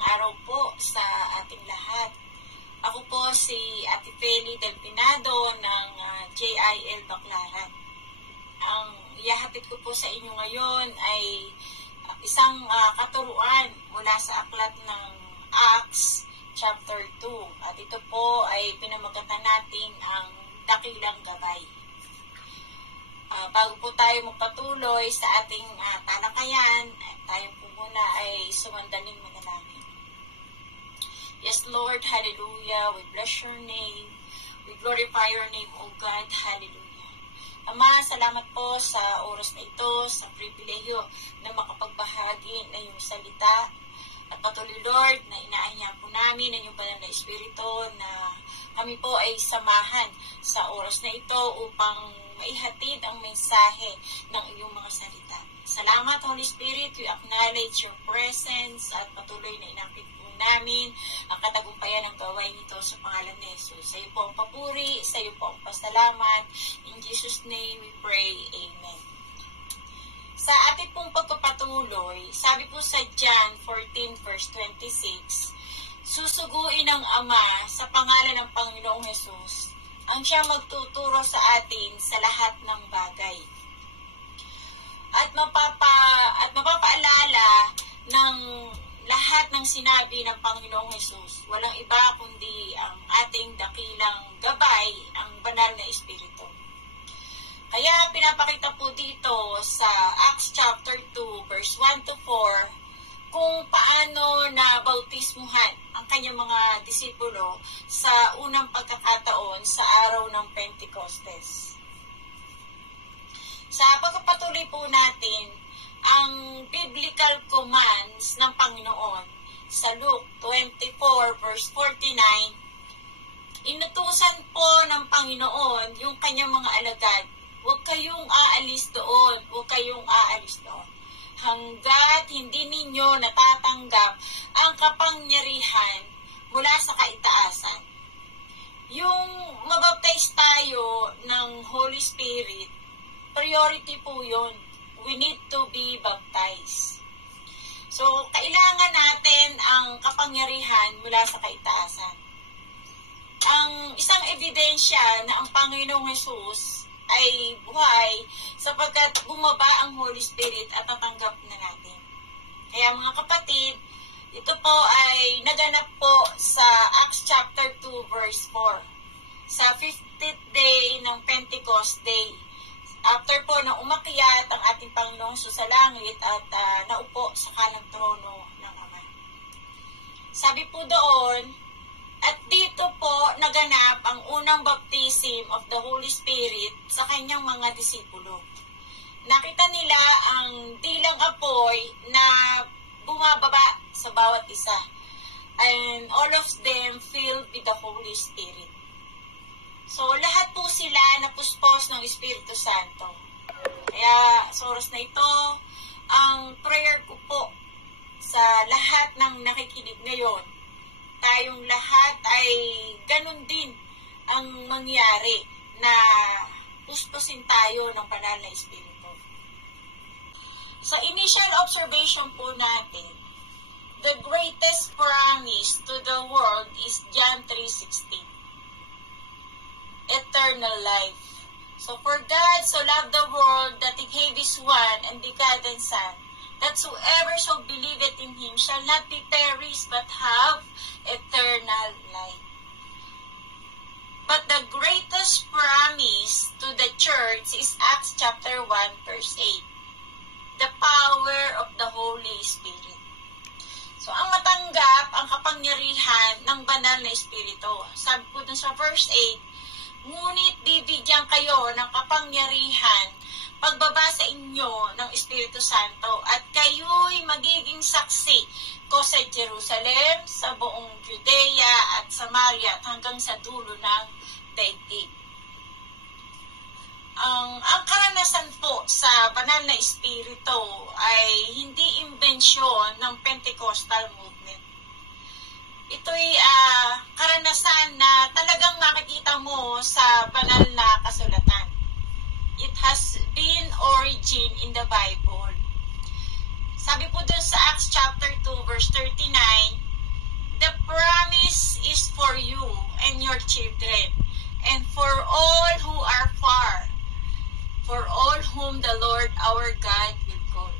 Magandang araw po sa ating lahat. Ako po si Ate Feli Del Pinado ng JIL Baclaran. Ang ihahatid ko po sa inyo ngayon ay isang katuruan mula sa aklat ng Acts chapter 2. At ito po ay pinamagatan natin ang dakilang gabay. Bago po tayo magpatuloy sa ating talakayan, tayo po muna ay sumandaling manalangin. Yes, Lord, hallelujah. We bless your name. We glorify your name, O God, hallelujah. Ama, salamat po sa oras na ito, sa pribilehyo na makapagbahagi ng iyong salita. At patuloy, Lord, na inaanya po namin ang iyong banal na Espiritu na kami po ay samahan sa oras na ito upang maihatid ang mensahe ng iyong mga salita. Salamat, Holy Spirit. We acknowledge your presence at patuloy na inapit po namin ang katagumpayan ng gawain nito sa pangalan ni Jesus. Sa iyo po ang papuri, sa iyo po ang pasalamat. In Jesus' name we pray. Amen. Sa ating pong pagpapatuloy, sabi po sa John 14 verse 26, susuguin ng Ama sa pangalan ng Panginoong Jesus ang siya magtuturo sa atin sa lahat ng bagay. At mapapaalala ng lahat ng sinabi ng Panginoong Jesus. Walang iba kundi ang ating dakilang gabay, ang banal na Espiritu. Kaya pinapakita po dito sa Acts chapter 2 verse 1 to 4 kung paano na bautismuhan ang kanyang mga disipulo sa unang pagkakataon sa araw ng Pentecostes. Sa pagpapatuloy po natin, ang biblical commands ng Panginoon sa Luke 24 verse 49, inutusan po ng Panginoon yung kanyang mga alagad, huwag kayong aalis doon, huwag kayong aalis doon, hanggat hindi ninyo natatanggap ang kapangyarihan mula sa kaitaasan. Yung mabaptize tayo ng Holy Spirit, priority po yun. We need to be baptized. So, kailangan natin ang kapangyarihan mula sa kaitaasan. Ang isang ebidensya na ang Panginoong Jesus ay buhay sapagkat bumaba ang Holy Spirit at natanggap na natin. Kaya mga kapatid, ito po ay naganap po sa Acts chapter 2 verse 4. Sa 50th day ng Pentecost Day. After po na umakyat ang ating Panginoong Jesus sa langit at naupo sa kanang trono ng Ama. Sabi po doon, at dito po naganap ang unang baptism of the Holy Spirit sa kanyang mga disipulo. Nakita nila ang dilang apoy na bumababa sa bawat isa. And all of them filled with the Holy Spirit. So, lahat po sila napuspos ng Espiritu Santo. Kaya, sa oras na ito, ang prayer ko po sa lahat ng nakikinig ngayon, tayong lahat ay ganun din ang mangyari na puspusin tayo ng banal na Espiritu. Sa initial observation po natin, the greatest promise to the world is John 3:16. Eternal life. So for God so loved the world that he gave his one and begotten Son, that whoever shall believe it in him shall not be perished but have eternal life. But the greatest promise to the church is Acts chapter 1 verse 8. The power of the Holy Spirit. So ang matanggap ang kapangyarihan ng banal na Espiritu. Sabi po dun sa verse 8, ngunit bibigyan kayo ng kapangyarihan pagbaba sa inyo ng Espiritu Santo at kayo'y magiging saksi ko sa Jerusalem, sa buong Judea at Samaria at hanggang sa dulo ng daigdig. Ang karanasan po sa banal na Espiritu ay hindi imbensyon ng Pentecostal movement. Ito'y karanasan na talagang makikita mo sa banal na kasulatan. It has been origin in the Bible. Sabi po dun sa Acts chapter 2 verse 39, The promise is for you and your children, and for all who are far, for all whom the Lord our God will call.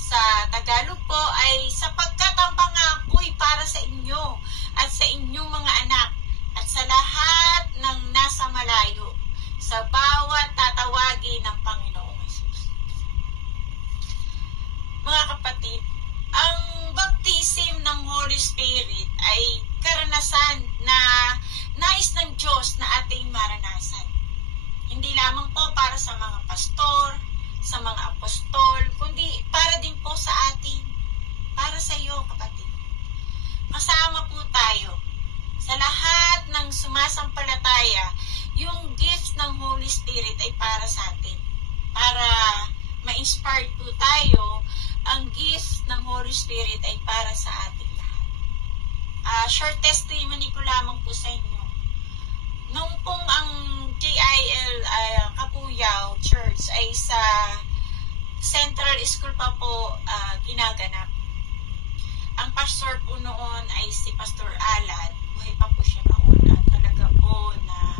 Sa Tagalog po ay, sapagkat ang pangako'y para sa inyo at sa inyong mga anak at sa lahat ng nasa malayo, sa bawat tatawagin ng Panginoong Hesus. Mga kapatid, ang baptism ng Holy Spirit ay karanasan na nais ng Diyos na ating maranasan. Hindi lamang po para sa mga pastor, sa mga apostol, kundi para din po sa atin, para sa iyo, kapatid. Kasama po tayo sa lahat ng sumasampalataya. Yung gift ng Holy Spirit ay para sa atin, para ma-inspire po tayo. Ang gift ng Holy Spirit ay para sa ating lahat. Short testimony ko lamang po sa inyo. Nung pong ang JIL Kapuyaw Church ay sa Central School pa po ginaganap. Ang pastor po noon ay si Pastor Alan. Buhay pa po siya noon at talaga po na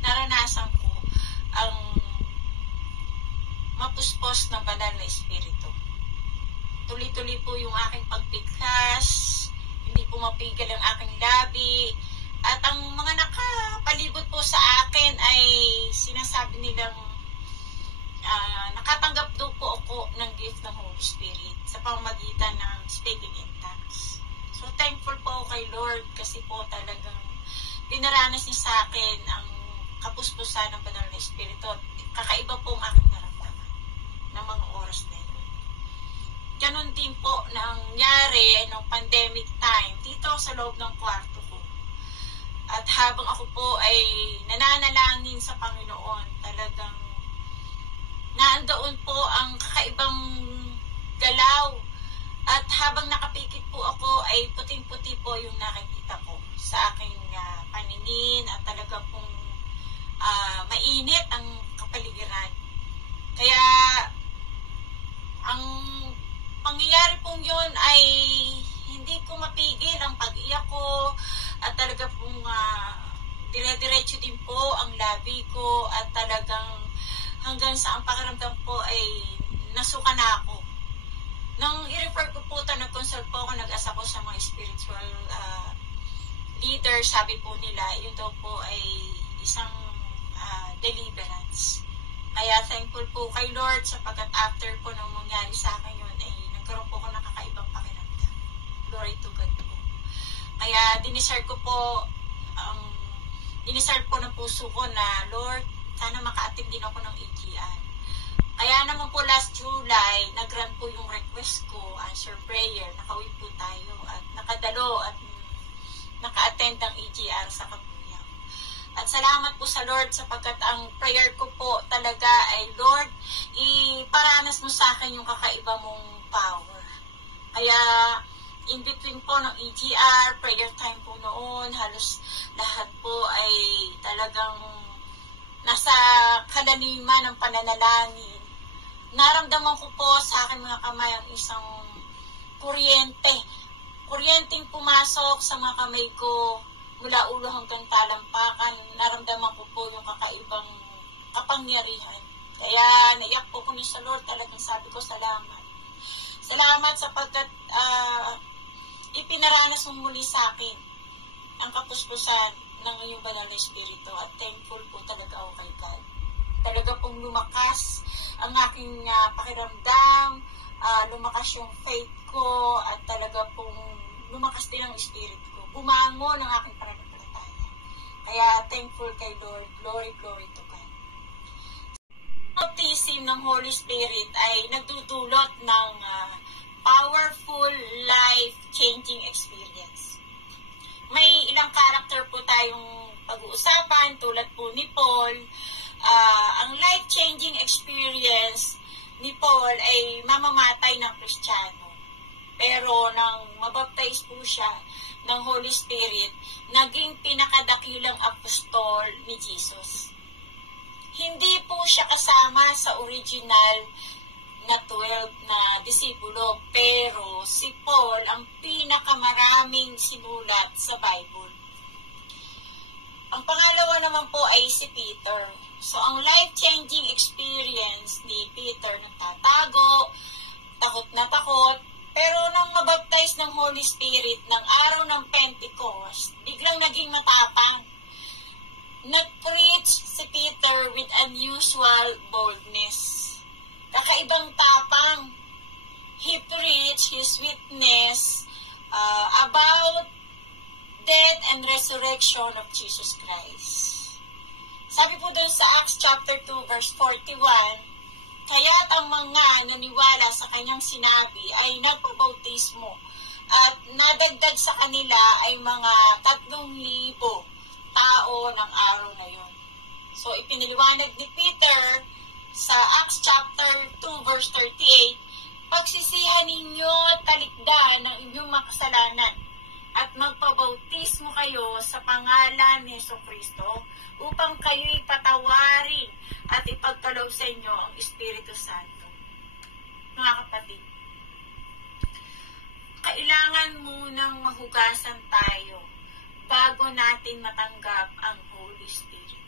naranasan ko ang mapuspos ng banal na espiritu. Tuloy-tuloy po yung aking pagpigkas, hindi po mapigil ang aking labi, at ang mga nakapalibot po sa akin ay sinasabi nilang nakatanggap daw po ako ng gift ng Holy Spirit sa pamamagitan ng speaking in tongues. So thankful po ako kay Lord kasi po talagang pinaranas niya sa akin ang kapuspusan ng banal na espiritu. Kakaiba po ang aking naramdaman ng mga oras na yun. Ganon din po nangyari nung pandemic time dito sa loob ng kwarto ko. At habang ako po ay nananalangin sa Panginoon, talagang naandoon po ang kakaibang galaw. At habang nakapikit po ako ay puting-puti po yung nakikita ko sa aking paningin at talaga pong mainit ang kapaligiran. Kaya ang pangyayari pong yun ay hindi ko mapigil ang pag-iyak ko at talaga pong dire-diretso din po ang labi ko at talagang hanggang sa ang pakiramdam po ay nasuka na ako. Nang i-refer ko po ito, nag-consult po ako, nag-asa ko sa mga spiritual leader, sabi po nila, yun daw po ay isang deliverance. Kaya thankful po kay Lord sapagkat after po nang mangyari sa akin yun, ay nagkaroon po ako ng kakaibang pakiramdam. Glory to God po. Kaya dinisert ko po, dinisert po ng puso ko na, Lord, sana maka-attend din ako ng AGR. Kaya naman po last July, nag-grant po yung request ko, answer prayer, nakauwi po tayo at nakadalo at naka-attend ng AGR sa Kapuyaw. At salamat po sa Lord sapagkat ang prayer ko po talaga ay, Lord, iparanas mo sa akin yung kakaiba mong power. Kaya in between po ng AGR, prayer time po noon, halos lahat po ay talagang nasa kalaliman ng pananalangin. Naramdaman ko po sa aking mga kamay ang isang kuryenteng pumasok sa mga kamay ko mula ulo hanggang talampakan. Naramdaman ko po yung kakaibang kapangyarihan. Kaya naiyak po ko ni sa Lord, talagang sabi ko salamat. Salamat sapagkat ipinaranas mo muli sa akin ang kapuspusan ng iyong banal na espiritu at thankful po talaga ako kay God. Talaga pong lumakas ang aking pakiramdam, lumakas yung faith ko at talaga pong lumakas din ang spirit ko. Bumangon ang aking pananampalataya. Kaya thankful kay Lord. Glory, glory to God. Baptism ng Holy Spirit ay nagdudulot ng powerful life-changing experience. May ilang character po tayong pag-uusapan tulad po ni Paul. Ang life-changing experience ni Paul ay mamamatay ng Kristiyano. Pero nang mabaptize po siya ng Holy Spirit, naging pinakadakilang apostol ni Jesus. Hindi po siya kasama sa original na 12 na disipulo. Pero si Paul ang pinakamaraming sinulat sa Bible. Ang pangalawa naman po ay si Peter. So, ang life-changing experience ni Peter, nagtatago, takot na takot, pero nang mabaptize ng Holy Spirit ng araw ng Pentecost, biglang naging matapang. Nag-preach si Peter with unusual boldness. Kakaibang tapang. He preached his witness about death and resurrection of Jesus Christ. Sabi po doon sa Acts chapter 2 verse 41, kaya't ang mga naniwala sa kanyang sinabi ay nagpabautismo at nadagdag sa kanila ay mga 3,000 tao ng araw na yun. So ipiniliwanag ni Peter sa Acts chapter 2 verse 38, pagsisihan ninyo at talikdan ng inyong makasalanan at magpabautismo kayo sa pangalan ni Jesucristo upang kayo'y patawarin at ipagkaloob sa inyo ang Espiritu Santo. Mga kapatid, kailangan munang mahugasan tayo bago natin matanggap ang Holy Spirit.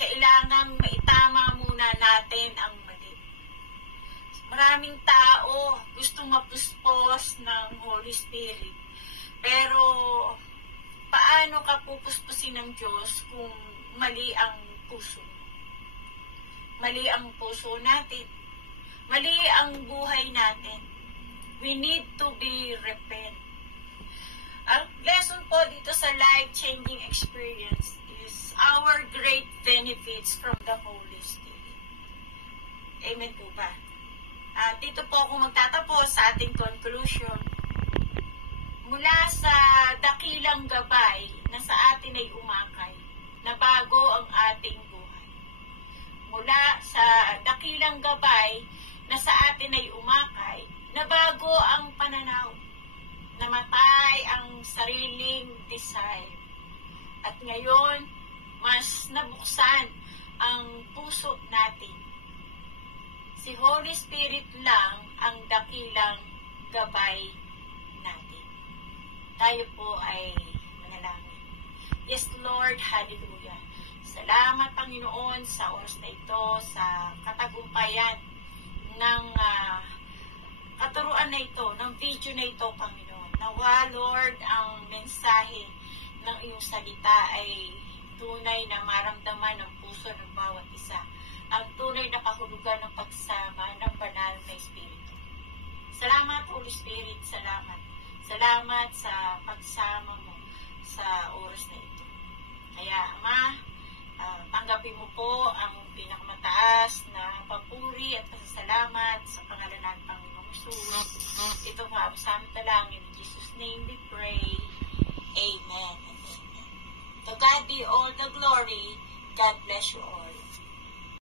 Kailangan maitama muna natin ang mali. Maraming tao gustong mapuspos ng Holy Spirit. Pero, paano ka pupuspusin ng Diyos kung mali ang puso? Mali ang puso natin. Mali ang buhay natin. We need to be repent. Ang lesson po dito sa life-changing experience is our great benefits from the Holy Spirit. Amen po ba? Dito po ako magtatapos sa ating conclusion. Mula sa dakilang gabay na sa atin ay umakay, na bago ang ating buhay. Mula sa dakilang gabay na sa atin ay umakay, na bago ang pananaw, namatay ang sariling desire. At ngayon, mas nabuksan ang puso natin. Si Holy Spirit lang ang dakilang gabay natin. Tayo po ay manalangin. Yes, Lord, hallelujah. Salamat, Panginoon, sa oras na ito, sa katagumpayan ng katuruan na ito, ng video na ito, Panginoon. Nawa, Lord, ang mensahe ng iyong salita ay tunay na maramdaman ng puso ng bawat isa. Ang tunay na kahulugan ng pagsama ng banal na Espiritu. Salamat, Holy Spirit, salamat. Salamat sa pagsama mo sa oras na ito. Kaya, Ama, tanggapin mo po ang pinakamataas na papuri at pasasalamat sa pangalan ng Panginoong Jesus. Ito nga, sa aming talangin. In Jesus' name we pray. Amen. To God be all the glory. God bless you all.